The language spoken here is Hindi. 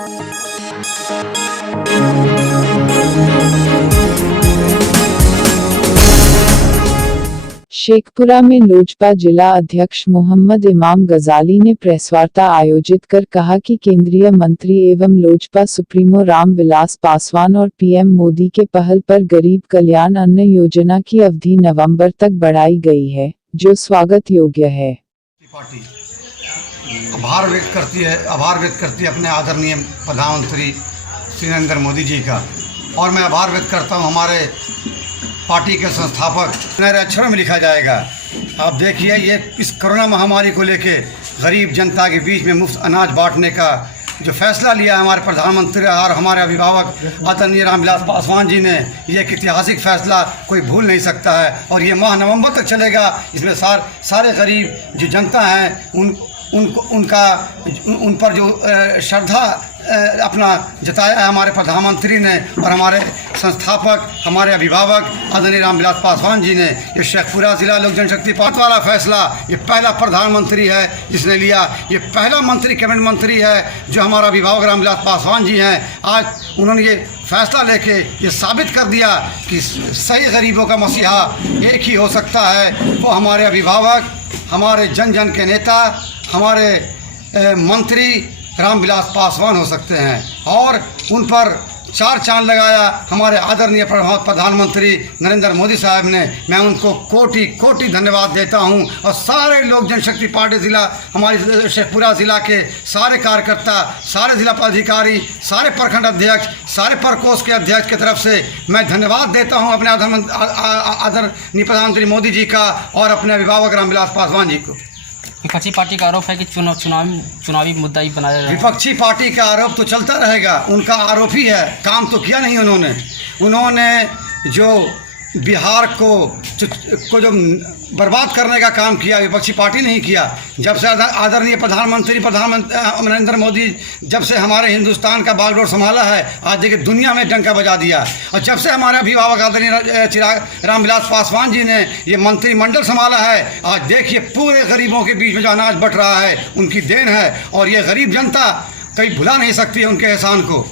शेखपुरा में लोजपा जिला अध्यक्ष मोहम्मद इमाम गजाली ने प्रेसवार्ता आयोजित कर कहा कि केंद्रीय मंत्री एवं लोजपा सुप्रीमो रामविलास पासवान और पीएम मोदी के पहल पर गरीब कल्याण अन्न योजना की अवधि नवंबर तक बढ़ाई गई है, जो स्वागत योग्य है। पार्टी आभार व्यक्त करती है अपने आदरणीय प्रधानमंत्री श्री नरेंद्र मोदी जी का, और मैं आभार व्यक्त करता हूं हमारे पार्टी के संस्थापक। मेरे अक्षरों में लिखा जाएगा। आप देखिए, ये इस कोरोना महामारी को लेके गरीब जनता के बीच में मुफ्त अनाज बांटने का जो फैसला लिया हमारे प्रधानमंत्री और हमारे अभिभावक आदरणीय रामविलास पासवान जी ने, ये एक ऐतिहासिक फैसला कोई भूल नहीं सकता है। और ये माह नवंबर तक चलेगा। इसमें सारे गरीब जो जनता हैं उन पर जो श्रद्धा अपना जताया है हमारे प्रधानमंत्री ने और हमारे संस्थापक, हमारे अभिभावक आदरणीय रामविलास पासवान जी ने, ये शेखपुरा जिला लोक जनशक्ति पार्टी वाला फैसला ये पहला प्रधानमंत्री है जिसने लिया। ये पहला मंत्री कैबिनेट मंत्री है जो हमारा अभिभावक रामविलास पासवान जी हैं। आज उन्होंने ये फैसला लेके ये साबित कर दिया कि सही गरीबों का मसीहा एक ही हो सकता है, वो हमारे अभिभावक, हमारे जन जन के नेता, हमारे मंत्री रामविलास पासवान हो सकते हैं। और उन पर चार चांद लगाया हमारे आदरणीय प्रधानमंत्री नरेंद्र मोदी साहब ने। मैं उनको कोटि कोटि धन्यवाद देता हूं। और सारे लोक जनशक्ति पार्टी ज़िला, हमारी शेखपुरा ज़िला के सारे कार्यकर्ता, सारे ज़िला पदाधिकारी, सारे प्रखंड अध्यक्ष, सारे प्रकोष्ठ के अध्यक्ष की तरफ से मैं धन्यवाद देता हूं अपने आदरणीय प्रधानमंत्री मोदी जी का और अपने अभिभावक रामविलास पासवान जी को। विपक्षी पार्टी का आरोप है कि चुनावी मुद्दा ही बनाया जाए। विपक्षी पार्टी का आरोप तो चलता रहेगा, उनका आरोप ही है। काम तो किया नहीं उन्होंने जो बिहार को जो बर्बाद करने का काम किया, विपक्षी पार्टी नहीं किया। जब से आदरणीय प्रधानमंत्री नरेंद्र मोदी जब से हमारे हिंदुस्तान का बागडोर संभाला है, आज देखिए दुनिया में डंका बजा दिया। और जब से हमारे अभिभावक आदरणीय रामविलास पासवान जी ने ये मंत्रिमंडल संभाला है, आज देखिए पूरे गरीबों के बीच में जो अनाज बट रहा है उनकी देन है। और ये गरीब जनता कहीं भुला नहीं सकती है उनके एहसान को।